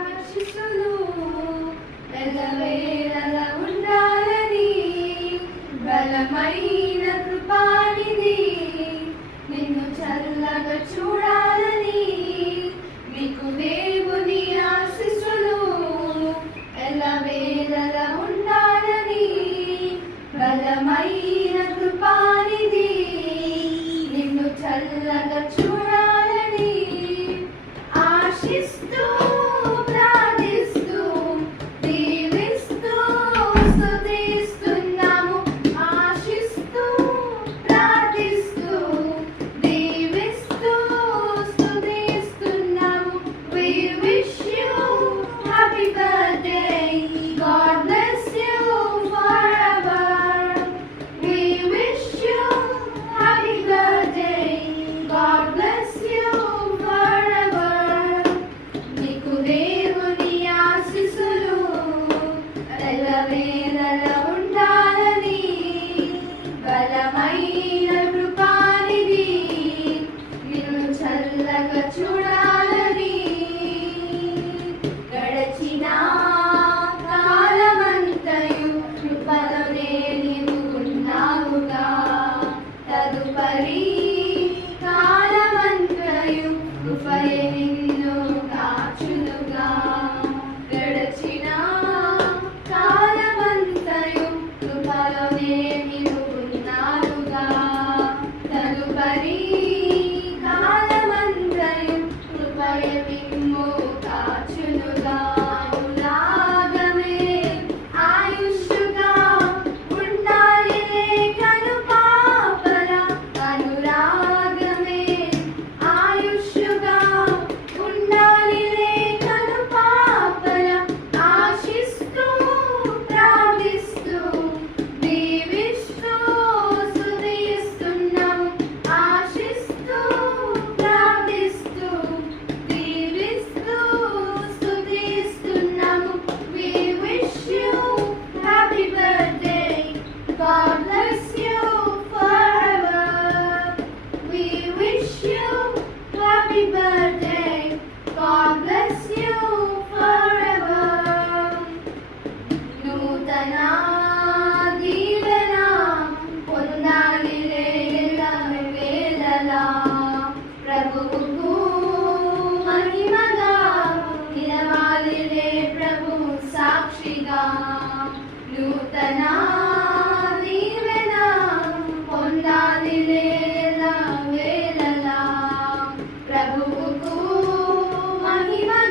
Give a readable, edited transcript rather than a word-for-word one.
ఆశీస్సులు ఎల్లవేళలా ఉండాలని బలమైన కృపానిధి నిన్ను చల్లగా చూడాలని నీకు దేవుని ఆశీస్సులు ఎల్లవేళలా ఉండాలని బలమైన కృపానిధి నిన్ను చల్లగా చూడాలని ఆశిస్తూ ప్రార్థిస్తూ దీవిస్తూ స్తుతిస్తున్నాము. ఆశిస్తూ ప్రార్థిస్తూ దీవిస్తూ స్తుతిస్తున్నాము. We wish you happy birthday.